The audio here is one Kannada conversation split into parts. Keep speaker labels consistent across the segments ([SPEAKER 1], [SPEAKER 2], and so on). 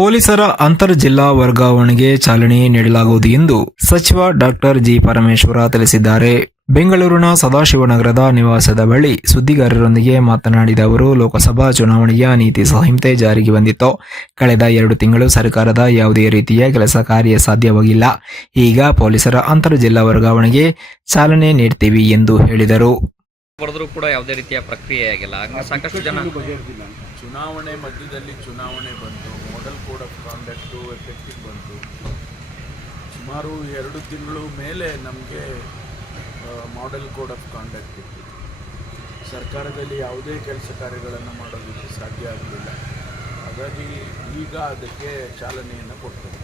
[SPEAKER 1] ಪೊಲೀಸರ ಅಂತರ್ ಜಿಲ್ಲಾ ವರ್ಗಾವಣೆಗೆ ಚಾಲನೆ ನೀಡಲಾಗುವುದು ಎಂದು ಸಚಿವ ಡಾಕ್ಟರ್ ಜಿ ಪರಮೇಶ್ವರ ತಿಳಿಸಿದ್ದಾರೆ. ಬೆಂಗಳೂರಿನ ಸದಾಶಿವನಗರದ ನಿವಾಸದ ಬಳಿ ಸುದ್ದಿಗಾರರೊಂದಿಗೆ ಮಾತನಾಡಿದ ಅವರು ಲೋಕಸಭಾ ಚುನಾವಣೆಯ ನೀತಿ ಸಂಹಿತೆ ಜಾರಿಗೆ ಬಂದಿತ್ತು. ಕಳೆದ ಎರಡು ತಿಂಗಳು ಸರ್ಕಾರದ ಯಾವುದೇ ರೀತಿಯ ಕೆಲಸ ಕಾರ್ಯ ಸಾಧ್ಯವಾಗಿಲ್ಲ. ಈಗ ಪೊಲೀಸರ ಅಂತರ್ ಜಿಲ್ಲಾ ವರ್ಗಾವಣೆಗೆ ಚಾಲನೆ ನೀಡ್ತೀವಿ ಎಂದು ಹೇಳಿದರು.
[SPEAKER 2] ಕೂಡ ಯಾವುದೇ ರೀತಿಯ ಪ್ರಕ್ರಿಯೆ ಆಗಿಲ್ಲ. ಸಾಕಷ್ಟು ಜನ
[SPEAKER 3] ಚುನಾವಣೆ ಮಧ್ಯದಲ್ಲಿ ಚುನಾವಣೆ ಬಂತು. ಕೋಡ್ ಆಫ್ ಕಾಂಡಕ್ಟು ಎಫೆಕ್ಟಿವ್ ಬಂತು. ಸುಮಾರು ಎರಡು ತಿಂಗಳು ಮೇಲೆ ನಮಗೆ ಮಾಡೆಲ್ ಕೋಡ್ ಆಫ್ ಕಾಂಡಕ್ಟ್ ಇತ್ತು. ಸರ್ಕಾರದಲ್ಲಿ ಯಾವುದೇ ಕೆಲಸ ಕಾರ್ಯಗಳನ್ನು ಮಾಡೋದಕ್ಕೆ ಸಾಧ್ಯ ಆಗಲಿಲ್ಲ. ಹಾಗಾಗಿ ಈಗ ಅದಕ್ಕೆ ಚಾಲನೆಯನ್ನು ಕೊಡ್ತೇವೆ.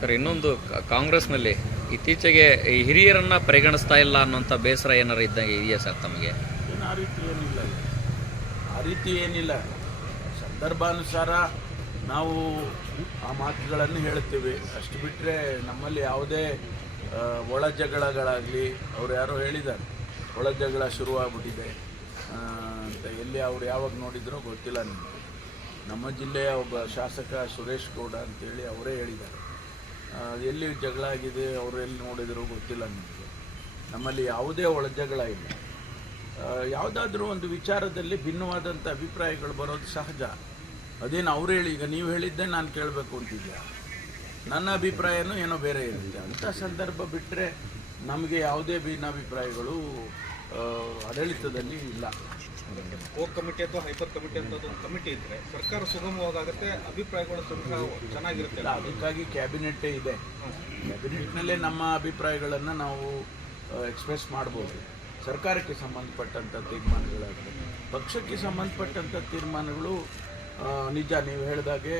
[SPEAKER 2] ಸರ್ ಇನ್ನೊಂದು ಕಾಂಗ್ರೆಸ್ನಲ್ಲಿ ಇತ್ತೀಚೆಗೆ ಹಿರಿಯರನ್ನು ಹಿರಿಯರನ್ನ ಪರಿಗಣಿಸ್ತಾ ಇಲ್ಲ ಅನ್ನೋಂಥ ಬೇಸರ ಏನಾರು ಇದ್ದಂಗೆ ಇದೆಯಾ ಸರ್ ತಮಗೆ?
[SPEAKER 3] ಏನು ಆ ರೀತಿ ಏನಿಲ್ಲ. ಆ ರೀತಿ ಏನಿಲ್ಲ. ಸಂದರ್ಭಾನುಸಾರ ನಾವು ಆ ಮಾತುಗಳನ್ನು ಹೇಳ್ತೀವಿ ಅಷ್ಟು ಬಿಟ್ಟರೆ ನಮ್ಮಲ್ಲಿ ಯಾವುದೇ ಒಳ ಜಗಳಗಳಾಗಲಿ, ಅವ್ರು ಯಾರೋ ಹೇಳಿದ್ದಾರೆ. ಒಳ ಜಗಳ ಶುರುವಾಗ್ಬಿಟ್ಟಿದೆ. ಅಂತ ಎಲ್ಲಿ ಅವ್ರು ಯಾವಾಗ ನೋಡಿದ್ರೋ ಗೊತ್ತಿಲ್ಲ ನಿಮಗೆ. ನಮ್ಮ ಜಿಲ್ಲೆಯ ಒಬ್ಬ ಶಾಸಕ ಸುರೇಶ್ ಗೌಡ ಅಂತೇಳಿ ಅವರೇ ಹೇಳಿದ್ದಾರೆ. ಎಲ್ಲಿ ಜಗಳ ಆಗಿದೆ, ಅವರು ಎಲ್ಲಿ ನೋಡಿದರೂ ಗೊತ್ತಿಲ್ಲ ನಿಮಗೆ. ನಮ್ಮಲ್ಲಿ ಯಾವುದೇ ಒಳ ಜಗಳ ಇಲ್ಲ. ಯಾವುದಾದ್ರೂ ಒಂದು ವಿಚಾರದಲ್ಲಿ ಭಿನ್ನವಾದಂಥ ಅಭಿಪ್ರಾಯಗಳು ಬರೋದು ಸಹಜ. ಅದೇನು ಅವ್ರು ಹೇಳಿ ಈಗ ನೀವು ಹೇಳಿದ್ದೆ ನಾನು ಕೇಳಬೇಕು ಅಂತಿದ್ದೆ. ನನ್ನ ಅಭಿಪ್ರಾಯನೂ ಏನೋ ಬೇರೆ ಇರುತ್ತೆ. ಅಂಥ ಸಂದರ್ಭ ಬಿಟ್ಟರೆ ನಮಗೆ ಯಾವುದೇ ಭಿನ್ನಾಭಿಪ್ರಾಯಗಳು ಆಡಳಿತದಲ್ಲಿ ಇಲ್ಲ.
[SPEAKER 4] ಕೋರ್ ಕಮಿಟಿ ಅಥವಾ ಹೈಪರ್ ಕಮಿಟಿ ಅಂತ ಒಂದು ಕಮಿಟಿ ಇದ್ರೆ ಸರ್ಕಾರ ಸುಗಮವಾಗುತ್ತೆ ಅಭಿಪ್ರಾಯಗಳು ಸ್ವಲ್ಪ ಚೆನ್ನಾಗಿರುತ್ತೆ.
[SPEAKER 3] ಅದಕ್ಕಾಗಿ ಕ್ಯಾಬಿನೆಟ್ಟೇ ಇದೆ. ಕ್ಯಾಬಿನೆಟ್ನಲ್ಲೇ ನಮ್ಮ ಅಭಿಪ್ರಾಯಗಳನ್ನು ನಾವು ಎಕ್ಸ್ಪ್ರೆಸ್ ಮಾಡ್ಬೋದು. ಸರ್ಕಾರಕ್ಕೆ ಸಂಬಂಧಪಟ್ಟಂಥ ತೀರ್ಮಾನಗಳಾಗಲಿ ಪಕ್ಷಕ್ಕೆ ಸಂಬಂಧಪಟ್ಟಂಥ ತೀರ್ಮಾನಗಳು ನಿಜ ನೀವು ಹೇಳಿದಾಗೆ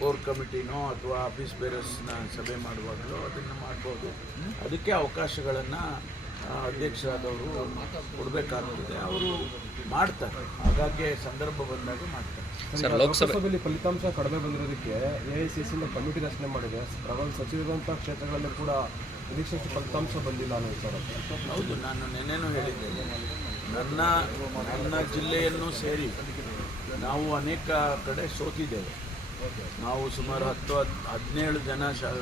[SPEAKER 3] ಕೋರ್ ಕಮಿಟಿನೋ ಅಥವಾ ಆಫೀಸ್ ಬೇರಸ್ನ ಸಭೆ ಮಾಡುವಾಗಲೋ ಅದನ್ನು ಮಾಡ್ಬೋದು. ಅದಕ್ಕೆ ಅವಕಾಶಗಳನ್ನು ಅಧ್ಯಕ್ಷರಾದವರು ಕೊಡಬೇಕಾಗ್ತದೆ. ಅವರು ಮಾಡ್ತಾರೆ. ಹಾಗಾಗಿ ಸಂದರ್ಭ ಬಂದಾಗ ಮಾಡ್ತಾರೆ.
[SPEAKER 5] ಲೋಕಸಭೆಯಲ್ಲಿ ಫಲಿತಾಂಶ ಕಡಿಮೆ ಬಂದಿರೋದಕ್ಕೆ ಎ ಐ ಸಿ ಸಿಂದ ಕಮಿಟಿ ರಚನೆ ಮಾಡಿದೆ. ಪ್ರಬಲ ಸಚಿವರಂಥ ಕ್ಷೇತ್ರಗಳಲ್ಲಿ ಕೂಡ ನಿರೀಕ್ಷಿತ ಫಲಿತಾಂಶ ಬಂದಿಲ್ಲ ಅನ್ನೋ ಸರ್
[SPEAKER 3] ಹೌದು ನಾನು ನೆನ್ನೆನೂ ಹೇಳಿದ್ದೇನೆ. ನನ್ನ ನನ್ನ ಜಿಲ್ಲೆಯನ್ನು ಸೇರಿ ನಾವು ಅನೇಕ ಕಡೆ ಸೋತಿದ್ದೇವೆ. ನಾವು ಸುಮಾರು ಹತ್ತು ಹದ್, ಹದಿನೇಳು ಜನ ಶ,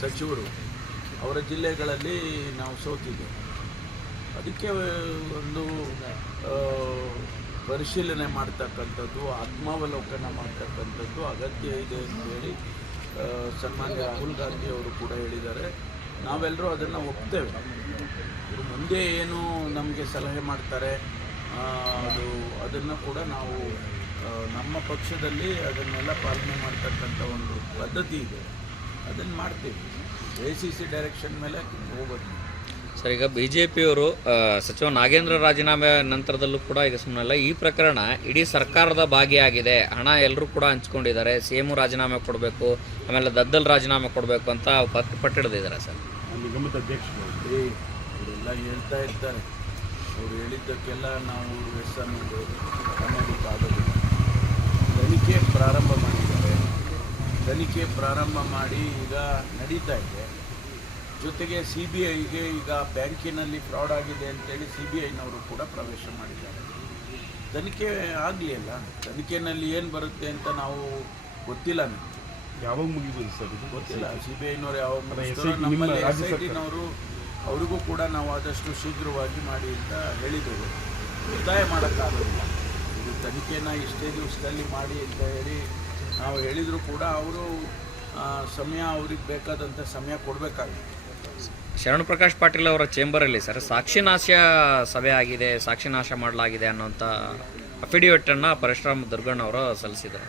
[SPEAKER 3] ಸಚಿವರು ಅವರ ಜಿಲ್ಲೆಗಳಲ್ಲಿ ನಾವು ಸೋತಿದ್ದೇವೆ. ಅದಕ್ಕೆ ಒಂದು ಪರಿಶೀಲನೆ ಮಾಡ್ತಕ್ಕಂಥದ್ದು, ಆತ್ಮಾವಲೋಕನ ಮಾಡ್ತಕ್ಕಂಥದ್ದು ಅಗತ್ಯ ಇದೆ ಅಂತೇಳಿ ಹೇಳಿ ಸನ್ಮಾನ್ಯ ರಾಹುಲ್ ಗಾಂಧಿ ಅವರು ಕೂಡ ಹೇಳಿದ್ದಾರೆ. ನಾವೆಲ್ಲರೂ ಅದನ್ನು ಒಪ್ತೇವೆ. ಇವರು ಮುಂದೆ ಏನು ನಮಗೆ ಸಲಹೆ ಮಾಡ್ತಾರೆ ಅದು, ಅದನ್ನು ಕೂಡ ನಾವು ನಮ್ಮ ಪಕ್ಷದಲ್ಲಿ ಅದನ್ನೆಲ್ಲ ಪಾಲನೆ ಮಾಡ್ತಕ್ಕಂಥ ಒಂದು ಪದ್ಧತಿ ಇದೆ. ಅದನ್ನು ಮಾಡ್ತೀವಿ. ಎ ಸಿ ಸಿ ಡೈರೆಕ್ಷನ್ ಮೇಲೆ ಹೋಗೋದು
[SPEAKER 2] ಸರ್ ಈಗ ಬಿ ಜೆ ಪಿಯವರು ಸಚಿವ ನಾಗೇಂದ್ರ ರಾಜೀನಾಮೆ ನಂತರದಲ್ಲೂ ಕೂಡ ಈಗ ಸುಮ್ಮನಲ್ಲ ಈ ಪ್ರಕರಣ ಇಡೀ ಸರ್ಕಾರದ ಭಾಗಿಯಾಗಿದೆ. ಹಣ ಎಲ್ಲರೂ ಕೂಡ ಹಂಚ್ಕೊಂಡಿದ್ದಾರೆ. ಸಿ ಎಂ ರಾಜೀನಾಮೆ ಕೊಡಬೇಕು ಆಮೇಲೆ ದದ್ದಲ್ ರಾಜೀನಾಮೆ ಕೊಡಬೇಕು ಅಂತ ಪಟ್ಟು ಪಟ್ಟಿಡ್ದಿದ್ದಾರೆ ಸರ್.
[SPEAKER 5] ನಿಗಮದ ಅಧ್ಯಕ್ಷರು
[SPEAKER 3] ಏ ಇವರೆಲ್ಲ ಹೇಳ್ತಾ ಇರ್ತಾರೆ ಅವ್ರು ಹೇಳಿದ್ದಕ್ಕೆಲ್ಲ ನಾವು ಎಸ್ ಅನ್ನೋದು ಅನ್ನೋದಕ್ಕಾಗೋದಿಲ್ಲ ತನಿಖೆ ಪ್ರಾರಂಭ ಮಾಡಿದ್ದಾರೆ. ತನಿಖೆ ಪ್ರಾರಂಭ ಮಾಡಿ ಈಗ ನಡೀತಾ ಇದೆ. ಜೊತೆಗೆ ಸಿ ಬಿ ಐಗೆ ಈಗ ಬ್ಯಾಂಕಿನಲ್ಲಿ ಫ್ರಾಡ್ ಆಗಿದೆ ಅಂತೇಳಿ ಸಿ ಬಿ ಐನವರು ಕೂಡ ಪ್ರವೇಶ ಮಾಡಿದ್ದಾರೆ. ತನಿಖೆ ಆಗಲಿ ಅಲ್ಲ ತನಿಖೆನಲ್ಲಿ ಏನು ಬರುತ್ತೆ ಅಂತ ನಾವು ಗೊತ್ತಿಲ್ಲ ನಮಗೆ.
[SPEAKER 5] ಯಾವಾಗ ಮುಗಿಬೋದು ಸರ್
[SPEAKER 3] ಗೊತ್ತಿಲ್ಲ. ಸಿ ಬಿ ಐನವರು ಯಾವಾಗ
[SPEAKER 5] SIT ನಿಮ್ಮ ರಾಜ್ಯ ಸರ್ಕಾರ.
[SPEAKER 3] ಟಿನವರು ಅವರಿಗೂ ಕೂಡ ನಾವು ಆದಷ್ಟು ಶೀಘ್ರವಾಗಿ ಮಾಡಿ ಅಂತ ಹೇಳಿದ್ದೇವೆ. ಒತ್ತಾಯ ಮಾಡೋಕ್ಕಾಗೋದಿಲ್ಲ ತನಿಖೆನ ಇಷ್ಟೇ ದಿವಸದಲ್ಲಿ ಮಾಡಿ ಅಂತ ಹೇಳಿ ನಾವು ಹೇಳಿದರೂ ಕೂಡ ಅವರು ಸಮಯ ಅವ್ರಿಗೆ ಬೇಕಾದಂಥ ಸಮಯ ಕೊಡಬೇಕಾಗಿತ್ತು.
[SPEAKER 2] ಶರಣ ಪ್ರಕಾಶ್ ಪಾಟೀಲ್ ಅವರ ಚೇಂಬರಲ್ಲಿ ಸರ್ ಸಾಕ್ಷಿನಾಶ ಸಭೆ ಆಗಿದೆ ಸಾಕ್ಷಿನಾಶ ಮಾಡಲಾಗಿದೆ ಅನ್ನೋಂಥ ಅಫಿಡೇವಿಟನ್ನು ಪರಶುರಾಮ್ ದುರ್ಗಣ್ಣ ಅವರು ಸಲ್ಲಿಸಿದ್ದಾರೆ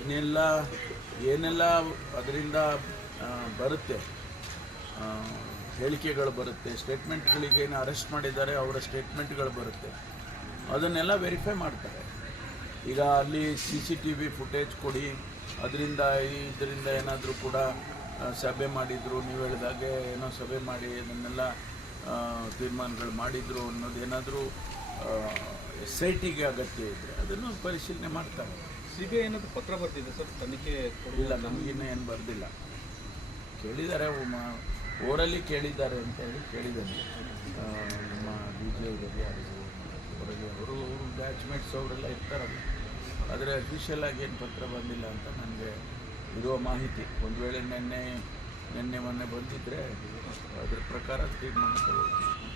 [SPEAKER 3] ಏನೆಲ್ಲ ಏನೆಲ್ಲ ಅದರಿಂದ ಬರುತ್ತೆ ಹೇಳಿಕೆಗಳು ಬರುತ್ತೆ ಸ್ಟೇಟ್ಮೆಂಟ್ಗಳಿಗೆ ಏನು ಅರೆಸ್ಟ್ ಮಾಡಿದ್ದಾರೆ ಅವರ ಸ್ಟೇಟ್ಮೆಂಟ್ಗಳು ಬರುತ್ತೆ ಅದನ್ನೆಲ್ಲ ವೆರಿಫೈ ಮಾಡ್ತಾರೆ. ಈಗ ಅಲ್ಲಿ C C T V footage ಕೊಡಿ. ಅದರಿಂದ ಇದರಿಂದ ಏನಾದರೂ ಕೂಡ ಸಭೆ ಮಾಡಿದರು. ನೀವು ಹೇಳಿದಾಗೆ ಏನೋ ಸಭೆ ಮಾಡಿ ಅದನ್ನೆಲ್ಲ ತೀರ್ಮಾನಗಳು ಮಾಡಿದರು ಅನ್ನೋದೇನಾದರೂ ಎಸ್ ಐ ಟಿಗೆ ಅಗತ್ಯ ಇದ್ದರೆ ಅದನ್ನು ಪರಿಶೀಲನೆ ಮಾಡ್ತಾರೆ.
[SPEAKER 4] ಸಿ ಬಿ ಐ ಏನಾದರೂ ಪತ್ರ ಬರ್ತಿದೆ ಸರ್? ತನಿಖೆ
[SPEAKER 3] ಇಲ್ಲ ನಮಗಿನ್ನೂ ಏನು ಬರೆದಿಲ್ಲ. ಕೇಳಿದ್ದಾರೆ ಓರಲ್ಲಿ ಕೇಳಿದ್ದಾರೆ ಅಂತ ಹೇಳಿ ಕೇಳಿದ್ದಾರೆ. ನಮ್ಮ ಬಿ ಜೆ ಹೊರಗೆ ಅವರು ಅವರು ಬ್ಯಾಚ್ಮೇಟ್ಸ್ ಅವರೆಲ್ಲ ಇರ್ತಾರಲ್ಲ ಆದರೆ ಅಫಿಷಿಯಲ್ ಆಗಿ ಏನು ಪತ್ರ ಬಂದಿಲ್ಲ ಅಂತ ನನಗೆ ಇರುವ ಮಾಹಿತಿ. ಒಂದು ವೇಳೆ ನಿನ್ನೆ ನಿನ್ನೆ ಮೊನ್ನೆ ಬಂದಿದ್ದರೆ ಅದ್ರ ಪ್ರಕಾರ ಥ್ಯಾಂಕ್ ತಗೊಳ್ತೀನಿ